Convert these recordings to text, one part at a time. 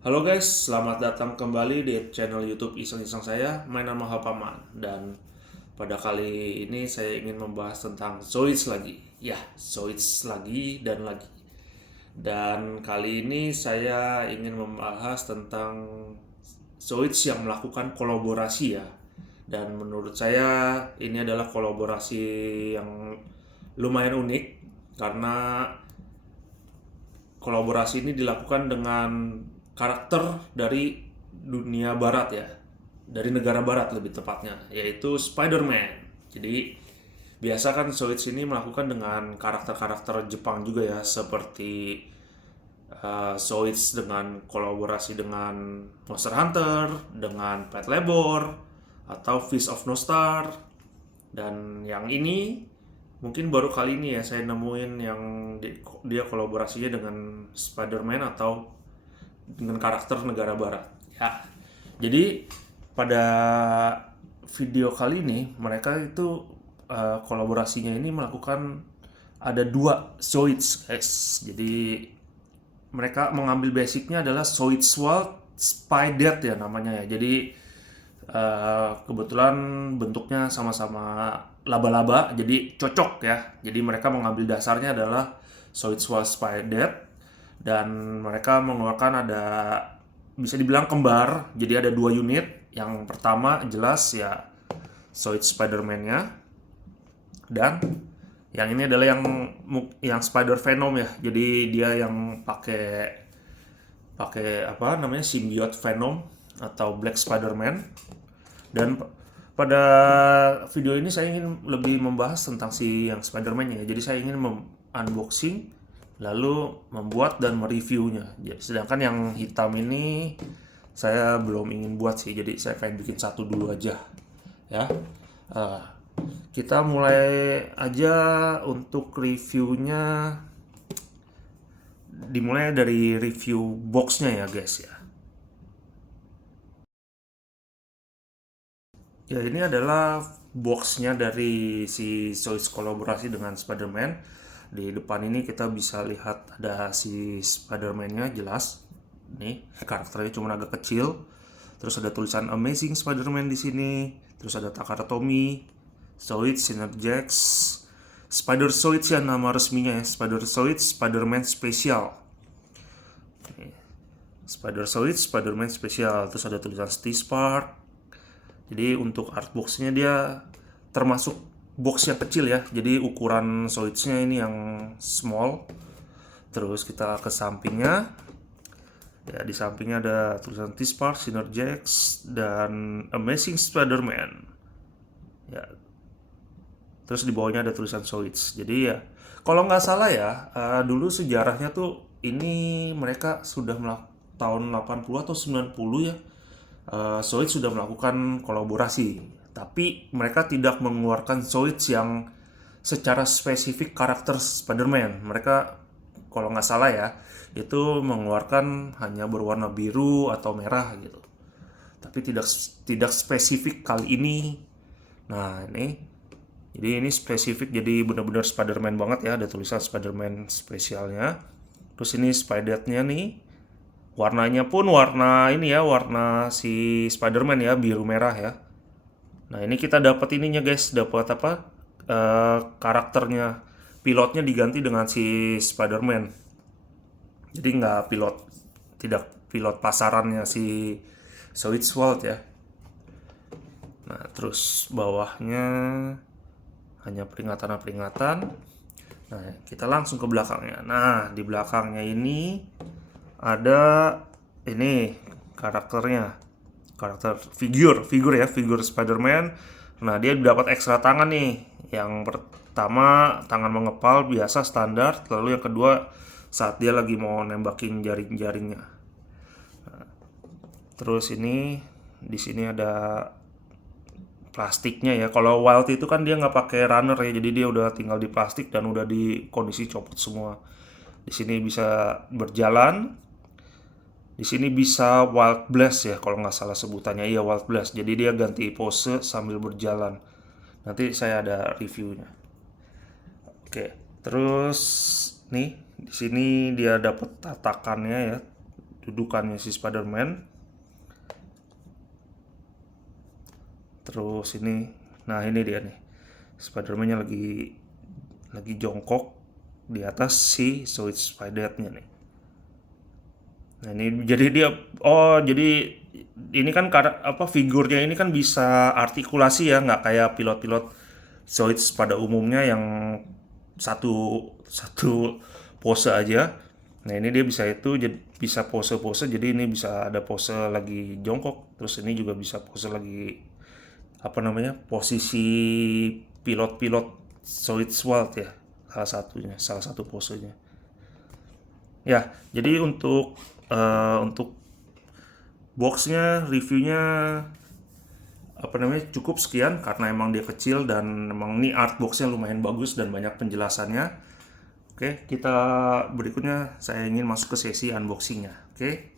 Halo guys, selamat datang kembali di channel YouTube Iseng-Iseng saya. Main nama Hapaman dan pada kali ini saya ingin membahas tentang Zoids lagi. Ya, Zoids lagi dan lagi. Dan kali ini saya ingin membahas tentang Zoids yang melakukan kolaborasi ya. Dan menurut saya ini adalah kolaborasi yang lumayan unik karena kolaborasi ini dilakukan dengan karakter dari dunia barat ya, dari negara barat lebih tepatnya, yaitu Spider-Man. Jadi biasa kan Zoids ini melakukan dengan karakter-karakter Jepang juga ya, seperti Zoids dengan kolaborasi dengan Monster Hunter, dengan Pet Labor, atau Fist of No Star. Dan yang ini mungkin baru kali ini ya saya nemuin yang dia kolaborasinya dengan Spider-Man atau dengan karakter negara barat. Ya. Jadi pada video kali ini mereka itu kolaborasinya ini melakukan ada dua Zoids guys. Jadi mereka mengambil basicnya adalah Zoids World Spider ya namanya ya. Jadi kebetulan bentuknya sama-sama laba-laba, jadi cocok ya. Jadi mereka mengambil dasarnya adalah Zoids World Spider dan mereka mengeluarkan ada bisa dibilang kembar. Jadi ada dua unit. Yang pertama jelas ya Zoid Spider-Man-nya dan yang ini adalah yang Spider Venom ya. Jadi dia yang pakai pakai apa namanya symbiote Venom atau Black Spider-Man. Dan pada video ini saya ingin lebih membahas tentang si yang Spider-Man ya. Jadi saya ingin unboxing lalu membuat dan mereviewnya. Sedangkan yang hitam ini saya belum ingin buat sih. Jadi saya pengen bikin satu dulu aja ya. Eh, kita mulai aja untuk reviewnya. Dimulai dari review boxnya ya guys ya. Ya, ini adalah boxnya dari si Zoids kolaborasi dengan Spider-Man. Di depan ini kita bisa lihat ada si Spider-Man-nya jelas. Nih, karakternya cuma agak kecil. Terus ada tulisan Amazing Spider-Man di sini. Terus ada Takara Tomy, Zoids, Synergex, Spider Zoids ya nama resminya ya. Spider Zoids, Spider-Man Special. Spider Zoids, Spider-Man Special. Terus ada tulisan Steve Spark. Jadi untuk artboxnya dia termasuk box yang kecil ya. Jadi ukuran Zoids-nya ini yang small. Terus kita ke sampingnya. Ya, di sampingnya ada tulisan T-Spark, Synergex, dan Amazing Spider-Man. Ya, terus di bawahnya ada tulisan Zoids. Jadi ya, kalau nggak salah ya, dulu sejarahnya tuh ini mereka sudah tahun 80 atau 90 ya. Zoids sudah melakukan kolaborasi, tapi mereka tidak mengeluarkan Zoids yang secara spesifik karakter Spider-Man. Mereka kalau nggak salah ya, itu mengeluarkan hanya berwarna biru atau merah gitu. Tapi tidak tidak spesifik kali ini. Nah, jadi ini spesifik, jadi benar-benar Spider-Man banget ya, ada tulisan Spider-Man spesialnya. Terus ini Spider-nya nih, warnanya pun warna ini ya, warna si Spider-Man ya, biru merah ya. Nah, ini kita dapat ininya guys, dapat apa? Karakternya, pilotnya diganti dengan si Spider-Man. Jadi nggak pilot, tidak pilot pasarannya si World ya. Nah, terus bawahnya hanya peringatan-peringatan. Nah, kita langsung ke belakangnya. Nah, di belakangnya ini ada ini karakternya, karakter figur ya, figur Spider-Man. Nah, dia dapat ekstra tangan nih. Yang pertama tangan mengepal biasa standar, lalu yang kedua saat dia lagi mau nembakin jaring-jaringnya. Terus ini di sini ada plastiknya ya. Kalau Wild itu kan dia nggak pakai runner ya, jadi dia udah tinggal di plastik dan udah di kondisi copot semua. Di sini bisa berjalan. Di sini bisa Wild Blast ya, kalau nggak salah sebutannya. Iya, Wild Blast. Jadi dia ganti pose sambil berjalan. Nanti saya ada reviewnya. Oke, terus nih di sini dia dapat tatakannya ya. dudukannya si Spider-Man. Terus ini, nah ini dia nih, Spider-Man-nya lagi jongkok di atas si Zoid Spider-nya nih. Nah ini jadi dia, oh jadi ini kan figurnya ini kan bisa artikulasi ya, nggak kayak pilot-pilot Zoids pada umumnya yang satu satu pose aja. Nah ini dia bisa itu bisa pose-pose, jadi ini bisa ada pose lagi jongkok, terus ini juga bisa pose lagi apa namanya, posisi pilot-pilot Zoids World ya, salah satu posenya. Ya, jadi untuk boxnya, reviewnya apa namanya, cukup sekian karena emang dia kecil dan emang ini art boxnya lumayan bagus dan banyak penjelasannya. Oke, kita berikutnya saya ingin masuk ke sesi unboxingnya. Oke.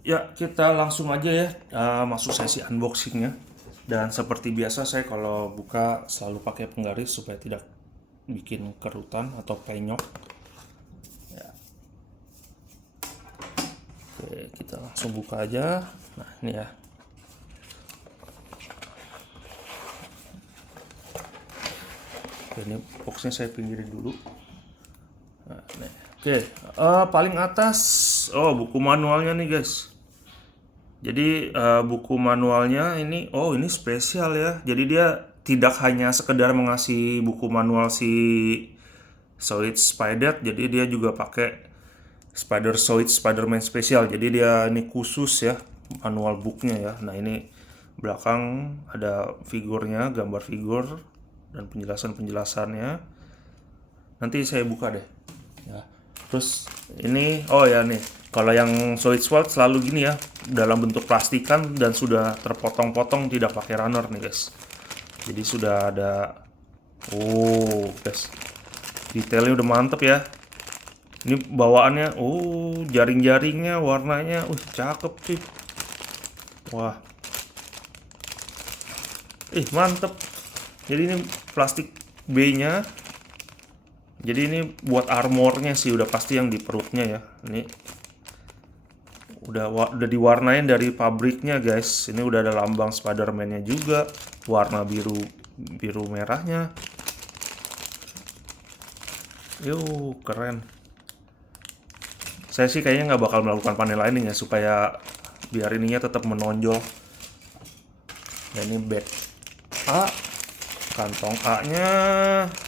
Ya, kita langsung aja ya masuk sesi unboxingnya. Dan seperti biasa saya kalau buka selalu pakai penggaris supaya tidak bikin kerutan atau penyok. Ya. Oke, kita langsung buka aja. Nah, ini ya. Oke, ini boxnya saya pinggirin dulu. Nah, nih. Oke, paling atas, buku manualnya nih guys. Jadi buku manualnya ini spesial ya. Jadi dia tidak hanya sekedar mengasih buku manual si Zoid Spider, jadi dia juga pakai Zoid Spider-Man spesial. Jadi dia ini khusus ya, manual booknya ya. Nah ini belakang ada figurnya, gambar figur dan penjelasannya. Nanti saya buka deh. Ya. Terus ini, ya nih, kalau yang Zoid World selalu gini ya, dalam bentuk plastikan dan sudah terpotong-potong, tidak pakai runner nih guys. Jadi sudah ada, guys, detailnya udah mantep ya. Ini bawaannya, jaring-jaringnya warnanya, cakep sih. Wah, mantep. Jadi ini plastik B-nya. Jadi ini buat armornya sih, udah pasti yang di perutnya ya. Ini udah diwarnain dari pabriknya guys. Ini udah ada lambang Spider-Man-nya juga, warna biru merahnya. Keren. Saya sih kayaknya nggak bakal melakukan panel lining ya, supaya biar ininya tetap menonjol. Dan ini bag A, kantong A-nya,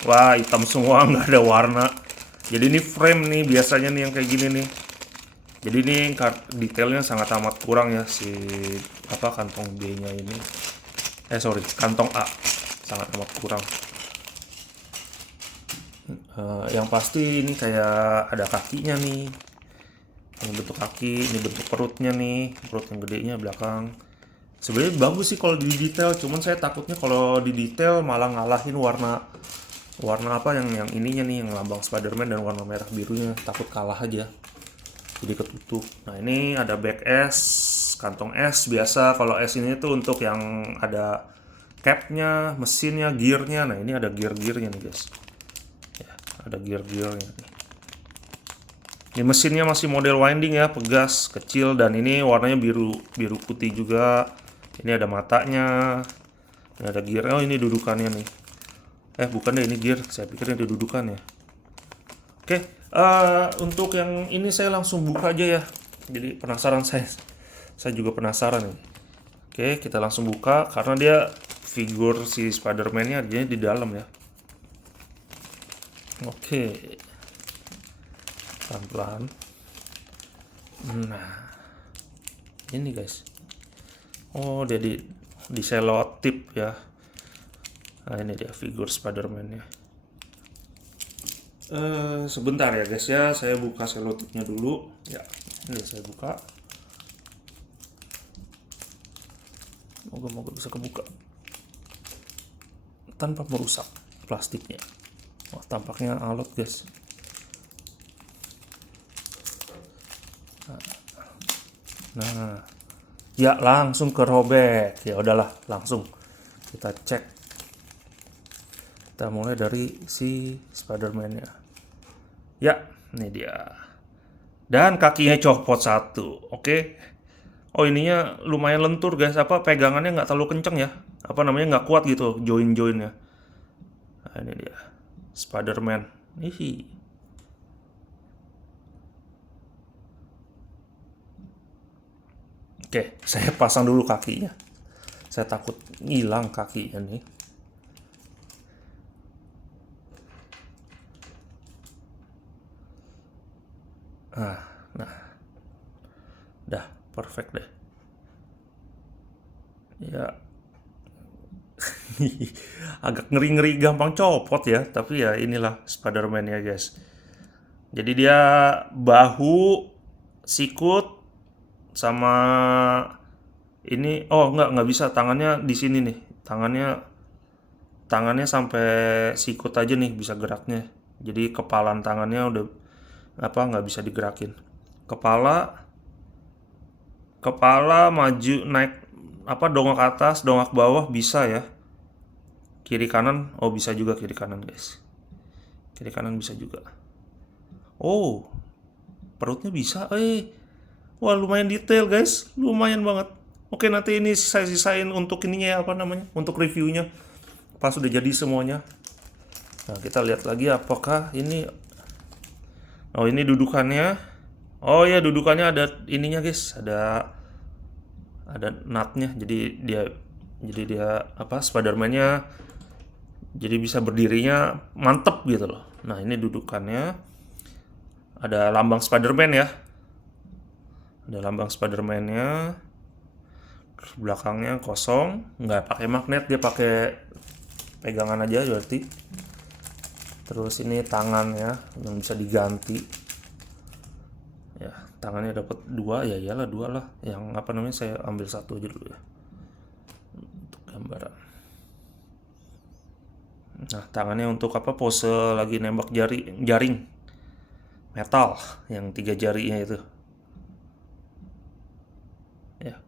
wah hitam semua, nggak ada warna. Jadi ini frame nih biasanya nih yang kayak gini nih. Jadi ini detailnya sangat amat kurang ya si kantong B-nya ini. Kantong A sangat amat kurang. Yang pasti ini kayak ada kakinya nih. Ini bentuk kaki, ini bentuk perutnya nih, perut yang gedenya belakang. Sebenarnya bagus sih kalau di detail, cuman saya takutnya kalau di detail malah ngalahin warna yang ininya nih, yang lambang Spider-Man dan warna merah birunya, takut kalah aja. Jadi ketutup. Nah ini ada bag S, kantong S biasa. Kalau S ini tuh untuk yang ada capnya, mesinnya, gearnya. Nah ini ada gearnya nih guys. Ya, ada gearnya nih. Ini mesinnya masih model winding ya, pegas, kecil, dan ini warnanya biru putih juga. Ini ada matanya. Ini ada gear. Ini dudukannya nih. Bukan deh, ini gear. Saya pikir ini dudukannya. Oke, untuk yang ini saya langsung buka aja ya. Jadi penasaran saya juga penasaran nih. Oke, kita langsung buka karena dia figur si Spider-Man-nya dia di dalam ya. Oke. Pelan-pelan. Nah, ini guys. Dia di selotip ya. Nah ini dia figur Spider-Man-nya. Sebentar ya guys ya, saya buka selotipnya dulu. Ya, ini saya buka. Moga-moga bisa kebuka tanpa merusak plastiknya. Wah, tampaknya alot guys. Nah, ya langsung kerobek. Ya udahlah, langsung kita cek. Kita mulai dari si Spider-Man-nya. Ya, ini dia. Dan kakinya copot satu. Oke. Oh, ininya lumayan lentur guys. Apa pegangannya nggak terlalu kenceng ya? Apa namanya, nggak kuat gitu join-joinnya. Nah, ini dia. Spider-Man. Hihi. Oke, saya pasang dulu kakinya. Saya takut hilang kakinya nih. Nah, dah perfect deh. Ya, agak ngeri-ngeri gampang copot ya, tapi ya inilah Spider-Man ya guys. Jadi dia bahu, sikut, sama ini, oh nggak bisa, tangannya di sini nih. Tangannya sampai sikut aja nih bisa geraknya. Jadi kepalan tangannya udah apa, nggak bisa digerakin. Kepala kepala maju naik, apa, dongak atas, dongak bawah bisa ya. Kiri kanan, oh bisa juga kiri kanan guys. Kiri kanan bisa juga. Oh, perutnya bisa. Wah, lumayan detail guys, lumayan banget. Oke, nanti ini saya sisain untuk ininya ya, apa namanya, untuk reviewnya pas sudah jadi semuanya. Nah, kita lihat lagi apakah ini. Oh, ini dudukannya. Oh ya, dudukannya ada ininya guys, ada nutnya. Jadi dia apa, Spiderman-nya jadi bisa berdirinya mantep gitu loh. Nah, ini dudukannya. Ada lambang Spiderman ya. Ada lambang Spiderman-nya. Terus belakangnya kosong, nggak pakai magnet, dia pakai pegangan aja berarti. Terus ini tangannya yang bisa diganti. Ya, tangannya dapat dua, ya iyalah dua lah. Yang apa namanya, saya ambil satu aja dulu ya untuk gambaran. Nah, tangannya untuk apa, pose lagi nembak jaring metal yang 3 jarinya itu. Ya,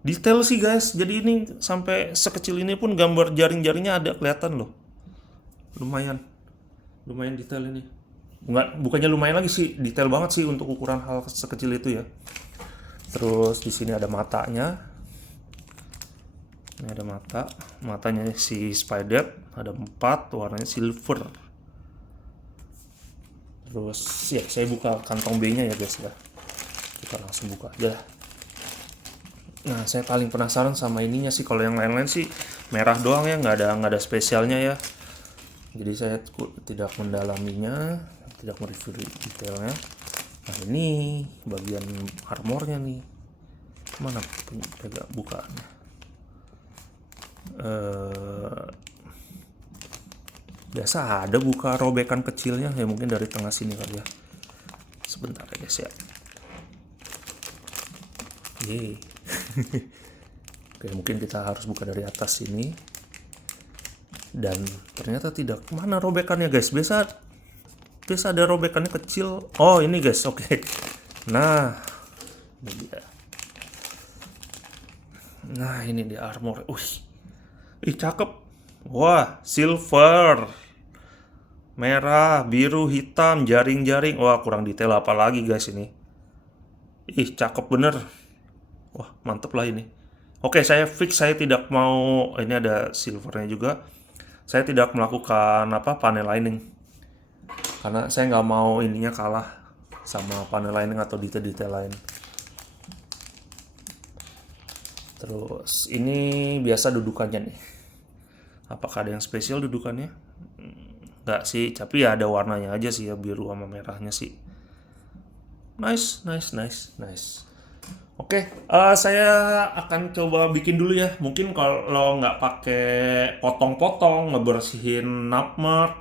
detail sih guys. Jadi ini sampai sekecil ini pun gambar jaring-jaringnya ada kelihatan loh. Lumayan, lumayan detail ini. Bukannya lumayan lagi sih, detail banget sih untuk ukuran hal sekecil itu ya. Terus di sini ada matanya. Ini ada matanya si Spider, ada 4, warnanya silver. Terus ya, saya buka kantong B-nya ya guys ya. Kita langsung buka aja. Nah, saya paling penasaran sama ininya sih. Kalau yang lain-lain sih merah doang ya, nggak ada spesialnya ya. Jadi saya tidak mendalaminya, tidak mereview detailnya. Nah, ini bagian armornya nih. Mana bukaannya? Biasa ada buka robekan kecilnya ya, mungkin dari tengah sini kali ya. Sebentar ya guys ya. Yeay. Oke, mungkin kita harus buka dari atas sini. Dan ternyata tidak. Mana robekannya guys? Biasa ada robekannya kecil. Oh, ini guys, oke. Nah, ini dia. Nah, ini dia armor. Ih, cakep. Wah, silver. Merah, biru, hitam, jaring-jaring. Wah, kurang detail apa lagi guys ini. Ih, cakep bener. Wah, mantep lah ini. Oke, saya fix, saya tidak mau. Ini ada silvernya juga. Saya tidak melakukan apa, panel lining. Karena saya nggak mau ininya kalah sama panel lining atau detail-detail lain. Terus ini biasa dudukannya nih. Apakah ada yang spesial dudukannya? Nggak sih, tapi ya ada warnanya aja sih ya, biru sama merahnya sih. Nice, nice, nice, nice. Oke, saya akan coba bikin dulu ya. Mungkin kalau nggak pakai potong-potong, ngebersihin nutmeg,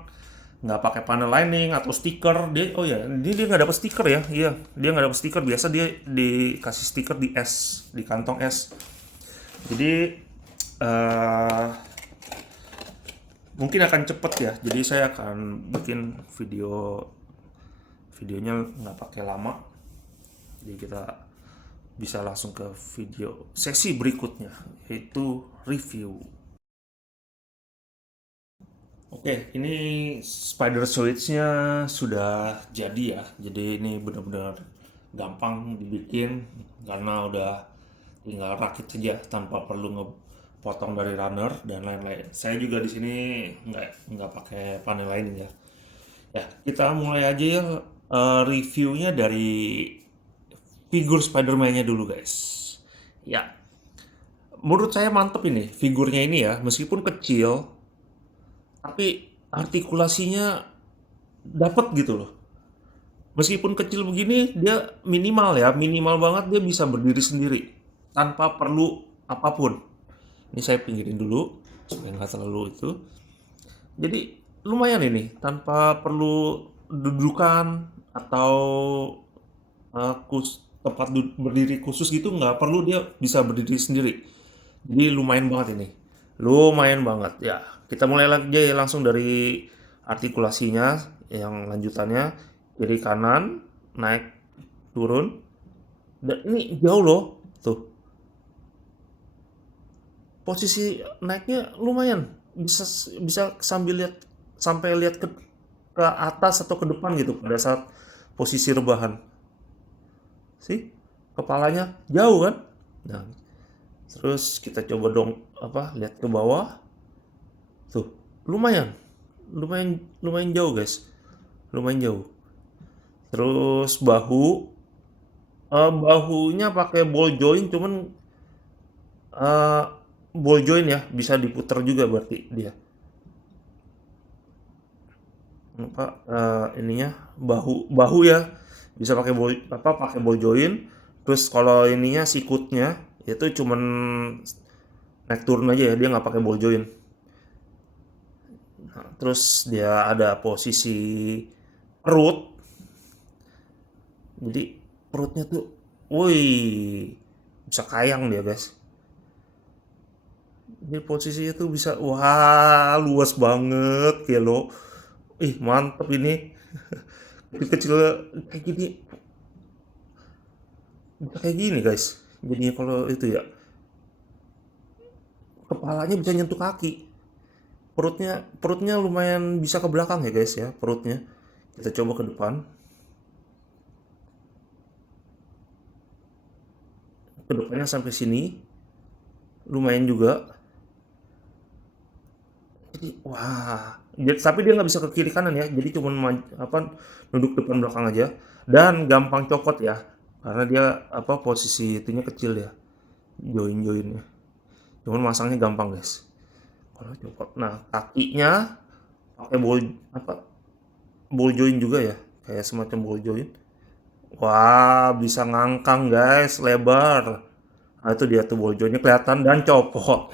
nggak pakai panel lining atau stiker, oh ya, dia nggak dapat stiker ya. Iya, dia nggak dapat stiker. Biasa dia dikasih stiker di di kantong es. Jadi mungkin akan cepet ya. Jadi saya akan bikin videonya nggak pakai lama. Jadi kita bisa langsung ke video sesi berikutnya, yaitu review. Oke, ini spider switch-nya sudah jadi ya. Jadi ini benar-benar gampang dibikin karena udah tinggal rakit saja tanpa perlu ngepotong dari runner dan lain-lain. Saya juga di sini nggak pakai panel lain ya. Ya, kita mulai aja ya, reviewnya dari figur Spider-Man-nya dulu guys. Ya, menurut saya mantep ini figurnya ini ya, meskipun kecil tapi artikulasinya dapat gitu loh. Meskipun kecil begini, dia minimal ya, minimal banget dia bisa berdiri sendiri tanpa perlu apapun. Ini saya pinggirin dulu supaya nggak terlalu itu. Jadi lumayan ini, tanpa perlu dudukan atau tempat berdiri khusus gitu, nggak perlu, dia bisa berdiri sendiri. Jadi lumayan banget ini, lumayan banget ya. Kita mulai lagi aja ya, langsung dari artikulasinya yang lanjutannya, kiri kanan naik turun, dan ini jauh loh tuh, posisi naiknya lumayan, bisa bisa sambil lihat, sampai lihat ke atas atau ke depan gitu pada saat posisi rebahan sih, kepalanya jauh kan. Nah, terus kita coba dong apa, lihat ke bawah tuh, lumayan, lumayan jauh guys, lumayan jauh. Terus bahunya pakai ball joint, cuman eh, ball joint ya, bisa diputar juga berarti dia apa, ininya bahu bahu ya, bisa pakai ball joint. Terus kalau ininya sikutnya itu cuman naik turun aja ya, dia nggak pakai ball joint. Nah, terus dia ada posisi perut, jadi perutnya tuh, woi, bisa kayang dia guys. Jadi posisinya tuh bisa, wah, luas banget ya lo. Ih, mantep ini. Kecil kayak gini, bisa kayak gini guys. Jadinya kalau itu ya, kepalanya bisa nyentuh kaki. Perutnya perutnya lumayan bisa ke belakang ya guys ya, perutnya. Kita coba ke depan. Ke depannya sampai sini, lumayan juga. Jadi, wah, tapi dia nggak bisa ke kiri kanan ya. Jadi cuma apa, nunduk depan belakang aja. Dan gampang copot ya, karena dia apa, posisi itunya kecil ya, join-joinnya. Cuman masangnya gampang guys. Kalau copot. Nah, kakinya pakai apa, ball joint juga ya, kayak semacam ball joint. Wah, bisa ngangkang guys, lebar. Nah, itu dia tuh ball jointnya kelihatan dan copot.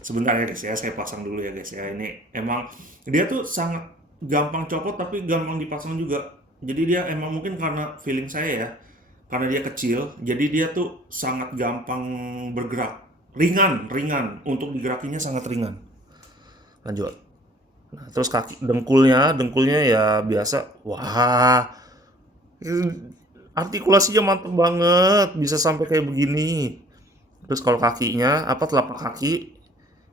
Sebentar ya guys ya, saya pasang dulu ya guys ya. Ini emang dia tuh sangat gampang copot tapi gampang dipasang juga. Jadi dia emang mungkin karena feeling saya ya, karena dia kecil, jadi dia tuh sangat gampang bergerak. Ringan, ringan. Untuk digerakinya sangat ringan. Lanjut. Nah, terus dengkulnya ya biasa. Wah, artikulasinya mantep banget, bisa sampai kayak begini. Terus kalau kakinya, apa, telapak kaki,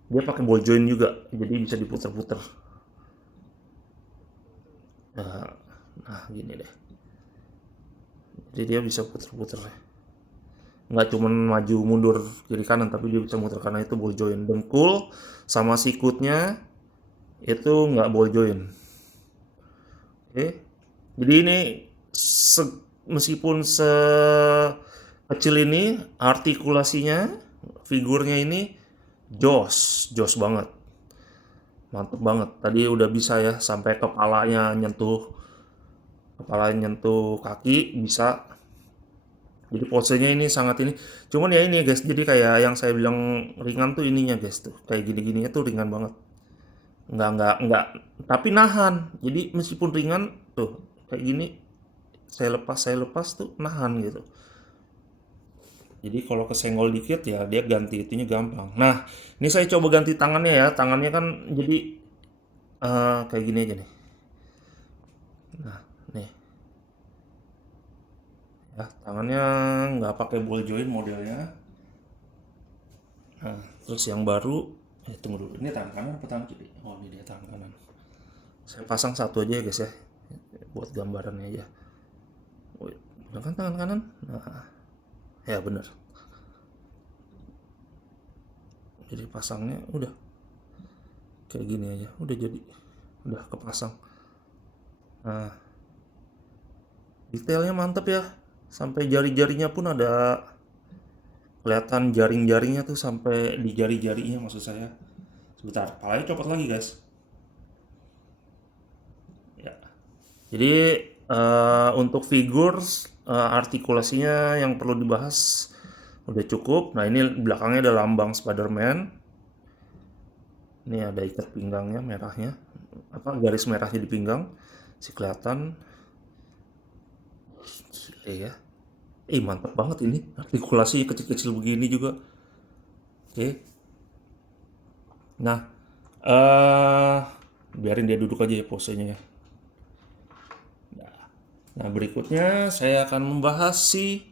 dia pakai ball joint juga, jadi bisa diputer-puter. Nah, nah gini deh. Jadi dia bisa puter-puter. Nggak cuman maju mundur kiri kanan, tapi dia bisa muter karena itu ball joint. Dengkul sama sikutnya itu nggak ball joint. Oke. Jadi ini meskipun sekecil ini, artikulasinya, figurnya ini jos, jos banget. Mantep banget. Tadi udah bisa ya sampai kepalanya nyentuh kaki bisa. Jadi posenya ini sangat ini. Cuman ya ini ya guys, jadi kayak yang saya bilang ringan tuh ininya guys tuh. Kayak gini-gininya tuh ringan banget. Nggak, tapi nahan. Jadi meskipun ringan tuh kayak gini, saya lepas tuh nahan gitu. Jadi kalau kesenggol dikit ya dia ganti itunya gampang. Nah, ini saya coba ganti tangannya ya. Tangannya kan jadi kayak gini aja nih. Nah, nih ya, tangannya nggak pakai ball joint modelnya. Nah, terus yang baru, tunggu dulu. Ini tangan kanan apa tangan kiri? Oh, ini dia tangan kanan. Saya pasang satu aja ya guys ya, buat gambarannya aja. Wih, bener kan tangan kanan? Nah, ya bener. Jadi pasangnya udah kayak gini aja, udah jadi, udah kepasang. Nah, detailnya mantep ya, sampai jari-jarinya pun ada kelihatan jaring-jaringnya tuh sampai di jari-jarinya maksud saya. Sebentar, palanya copot lagi guys. Ya. Jadi untuk figur artikulasinya yang perlu dibahas udah cukup. Nah ini belakangnya ada lambang Spider-Man. Ini ada ikat pinggangnya merahnya, apa garis merahnya di pinggang, si kelihatan. Gile ya. Mantap banget ini artikulasinya kecil-kecil begini juga. Oke. Nah, eh biarin dia duduk aja ya posenya ya. Nah, berikutnya saya akan membahas si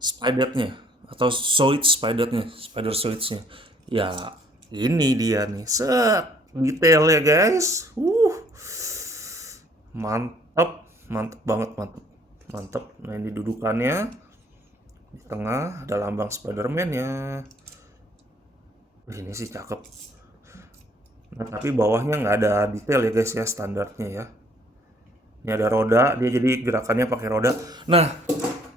spidernya atau Zoid spidernya, spider Zoidsnya. Ya, ini dia nih. Set, detail ya guys. Mantap, mantap banget, mantap. Mantap. Nah, ini dudukannya. Di tengah ada lambang Spider-Man ya. Ini sih cakep. Nah, tapi bawahnya nggak ada detail ya guys ya, standarnya ya. Ini ada roda, dia jadi gerakannya pakai roda. Nah,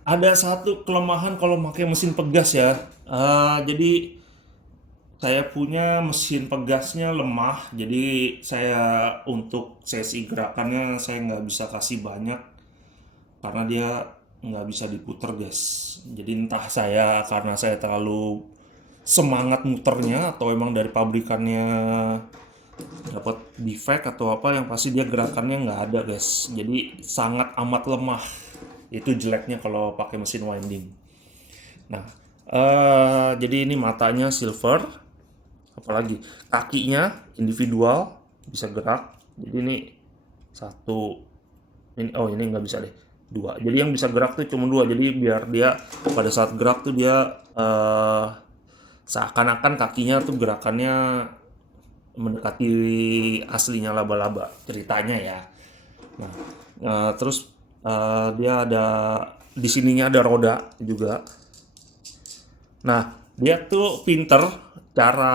ada satu kelemahan kalau pakai mesin pegas ya. Jadi saya punya mesin pegasnya lemah, jadi saya untuk sesi gerakannya saya nggak bisa kasih banyak karena dia nggak bisa diputer guys. Jadi entah saya karena saya terlalu semangat muternya atau emang dari pabrikannya dapat defect atau apa, yang pasti dia gerakannya nggak ada guys, jadi sangat amat lemah. Itu jeleknya kalau pakai mesin winding. Nah, jadi ini matanya silver, apalagi kakinya individual bisa gerak. Jadi ini satu, ini oh ini nggak bisa deh, dua. Jadi yang bisa gerak tuh cuma dua, jadi biar dia pada saat gerak tuh dia seakan-akan kakinya tuh gerakannya mendekati aslinya laba-laba ceritanya ya. Nah, terus dia ada di sininya ada roda juga. Nah, dia tuh pinter cara,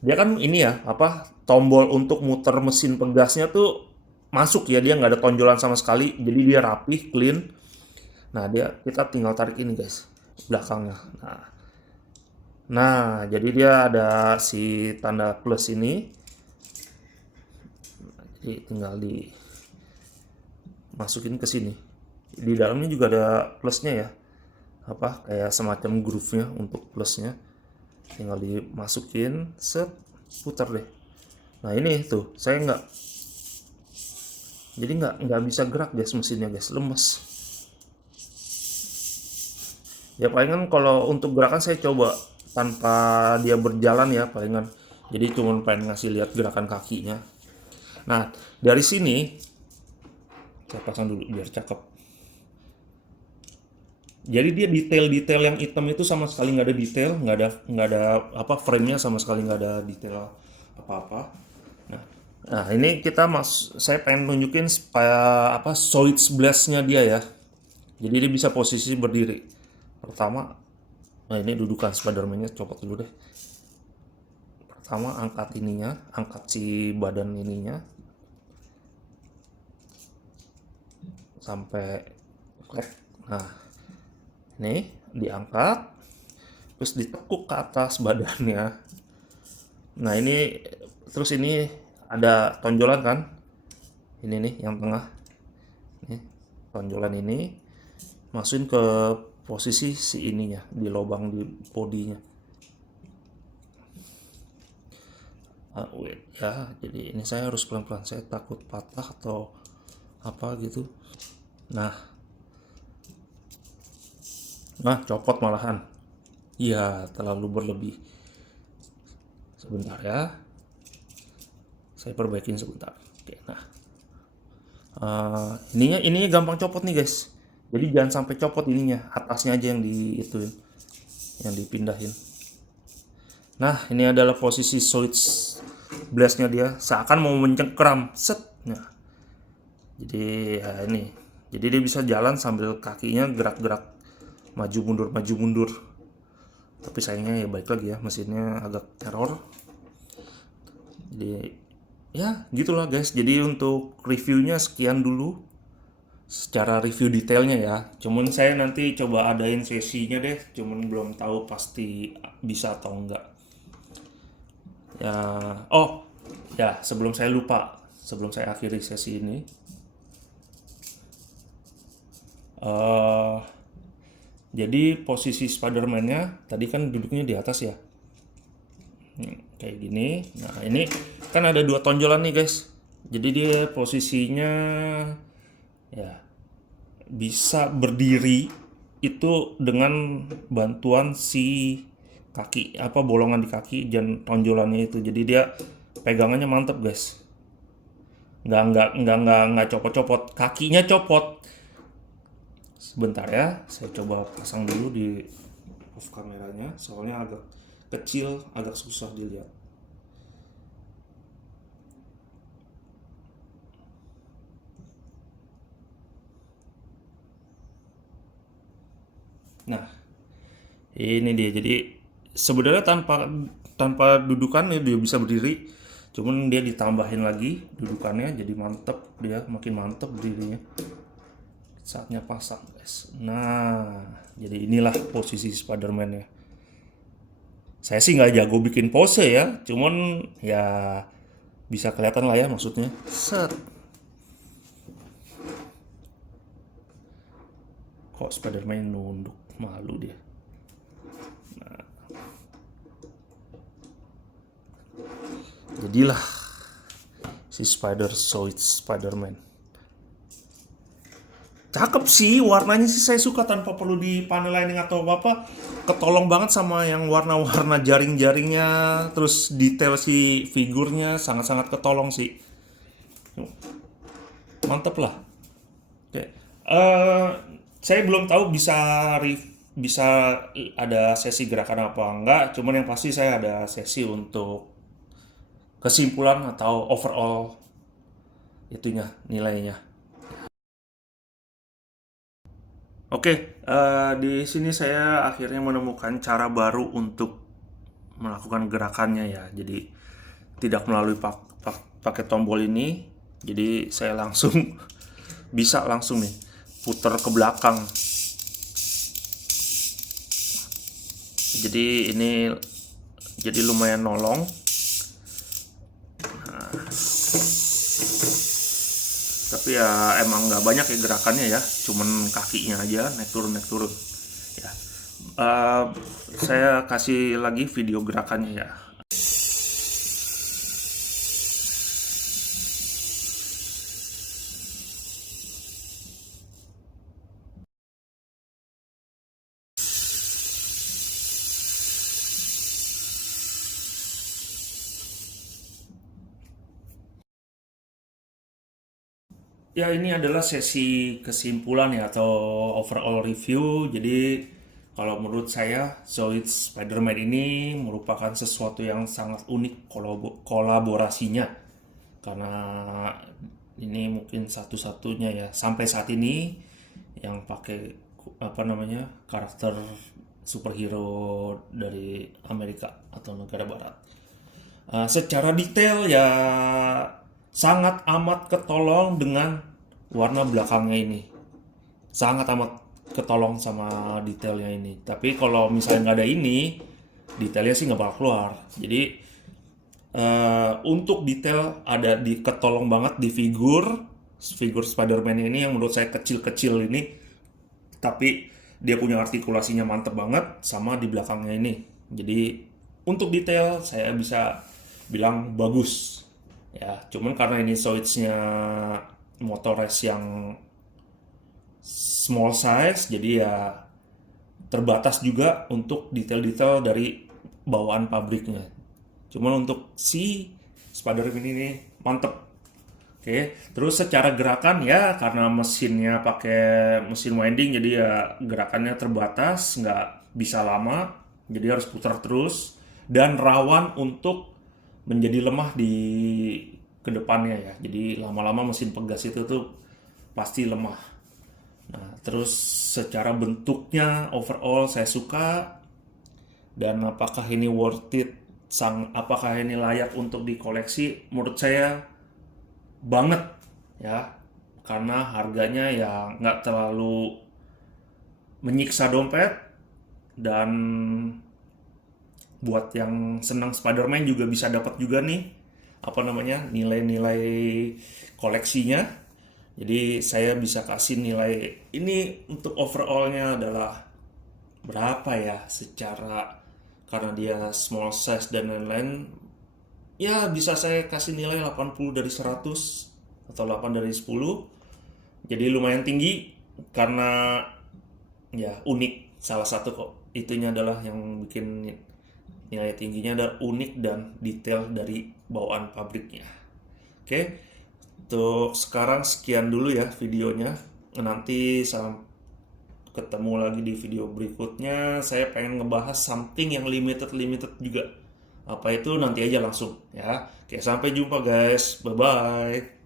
dia kan ini ya apa, tombol untuk muter mesin pegasnya tuh masuk ya, dia nggak ada tonjolan sama sekali, jadi dia rapih, clean. Nah, dia kita tinggal tarik ini guys, belakangnya. Nah, jadi dia ada si tanda plus ini. Jadi tinggal dimasukin ke sini. Di dalamnya juga ada plusnya ya. Apa kayak semacam groove-nya untuk plusnya. Tinggal dimasukin, set, putar deh. Nah, ini tuh, saya nggak bisa gerak guys mesinnya guys, lemes. Ya palingan kalau untuk gerakan saya coba tanpa dia berjalan ya palingan. Jadi cuma pengen ngasih lihat gerakan kakinya. Nah, dari sini saya pasang dulu biar cakep. Jadi dia detail-detail yang hitam itu sama sekali nggak ada detail, nggak ada apa frame-nya sama sekali nggak ada detail apa-apa. Nah, ini saya pengen nunjukin supaya apa Zoid blast-nya dia ya. Jadi dia bisa posisi berdiri. Pertama, nah ini dudukan Spider-Man-nya, copot dulu deh. Pertama angkat ininya, angkat si badan ininya sampai flat. Nah, ini diangkat, terus ditekuk ke atas badannya. Nah ini, terus ini ada tonjolan kan? Ini nih yang tengah. Nih, tonjolan ini masukin ke posisi si ininya di lubang di bodinya. Wait ya, jadi ini saya harus pelan-pelan, saya takut patah atau apa gitu. Nah, copot malahan. Iya, terlalu berlebih. Sebentar ya, saya perbaikin sebentar. Oke, nah, ininya gampang copot nih guys. Jadi jangan sampai copot ininya, atasnya aja yang dipindahin. Nah, ini adalah posisi blastnya dia seakan mau mencengkeram set. Nah, jadi ya ini, jadi dia bisa jalan sambil kakinya gerak-gerak maju mundur, tapi sayangnya ya baik lagi ya, mesinnya agak error. Jadi ya gitulah guys, jadi untuk reviewnya sekian dulu secara review detailnya ya. Cuman saya nanti coba adain sesinya deh, cuman belum tahu pasti bisa atau enggak ya. Oh ya, sebelum saya lupa, sebelum saya akhiri sesi ini, eh jadi posisi Spider-Man-nya tadi kan duduknya di atas ya. Kayak gini. Nah, ini kan ada dua tonjolan nih, guys. Jadi dia posisinya ya bisa berdiri itu dengan bantuan si kaki, apa, bolongan di kaki dan tonjolannya itu. Jadi dia pegangannya mantep, guys. Nggak copot-copot. Kakinya copot. Sebentar ya, saya coba pasang dulu di off kameranya, soalnya agak kecil, agak susah dilihat. Nah, ini dia. Jadi sebenarnya tanpa tanpa dudukan dia bisa berdiri, cuman dia ditambahin lagi dudukannya, jadi mantep, dia makin mantep berdirinya. Saatnya pasang, guys. Nah, jadi inilah posisi Spider-Man ya. Saya sih nggak jago bikin pose ya, cuman ya bisa kelihatan lah ya maksudnya. Set. Kok Spider-Man nunduk, malu dia. Jadilah si Spider-Man. Cakep sih, warnanya sih saya suka tanpa perlu di panel lining atau apa. Ketolong banget sama yang warna-warna jaring-jaringnya, terus detail si figurnya sangat-sangat ketolong sih. Mantep lah. Oke. Saya belum tahu bisa ada sesi gerakan apa enggak, cuman yang pasti saya ada sesi untuk kesimpulan atau overall itunya, nilainya. Oke, di sini saya akhirnya menemukan cara baru untuk melakukan gerakannya ya. Jadi tidak melalui pakai tombol ini. Jadi saya langsung bisa langsung nih putar ke belakang. Jadi ini jadi lumayan nolong. Tapi ya emang nggak banyak ya gerakannya ya, cuman kakinya aja naik turun ya. Eh, saya kasih lagi video gerakannya ya. Ya, ini adalah sesi kesimpulan ya, atau overall review. Jadi kalau menurut saya Zoid Spider-Man ini merupakan sesuatu yang sangat unik kolaborasinya, karena ini mungkin satu-satunya ya sampai saat ini yang pakai apa namanya, karakter superhero dari Amerika atau negara barat. Secara detail ya sangat amat ketolong dengan warna belakangnya ini. Sangat amat ketolong sama detailnya ini. Tapi kalau misalnya nggak ada ini, detailnya sih nggak bakal keluar. Jadi untuk detail ada di ketolong banget di figur Spider-Man ini yang menurut saya kecil-kecil ini, tapi dia punya artikulasinya mantep banget sama di belakangnya ini. Jadi untuk detail saya bisa bilang bagus ya. Cuman karena ini Zoids-nya Motores yang small size, jadi ya terbatas juga untuk detail-detail dari bawaan pabriknya. Cuman untuk si Spider-Man ini mantep. Oke, terus secara gerakan ya karena mesinnya pakai mesin winding, jadi ya gerakannya terbatas, nggak bisa lama, jadi harus putar terus dan rawan untuk menjadi lemah di kedepannya ya. Jadi lama-lama mesin pegas itu tuh pasti lemah. Nah, terus secara bentuknya overall saya suka, dan apakah ini worth it, apakah ini layak untuk dikoleksi? Menurut saya banget ya, karena harganya ya nggak terlalu menyiksa dompet, dan buat yang senang Spider-Man juga bisa dapat juga nih apa namanya nilai-nilai koleksinya. Jadi saya bisa kasih nilai ini untuk overallnya adalah berapa ya, secara karena dia small size dan lain-lain, ya bisa saya kasih nilai 80 dari 100 atau 8 dari 10. Jadi lumayan tinggi karena ya unik. Salah satu kok itunya adalah yang bikin nilai tingginya adalah unik dan detail dari bawaan pabriknya. Oke, untuk sekarang sekian dulu ya videonya. Nanti sampai ketemu lagi di video berikutnya. Saya pengen ngebahas something yang limited juga. Apa itu nanti aja langsung ya. Oke, sampai jumpa guys. Bye bye.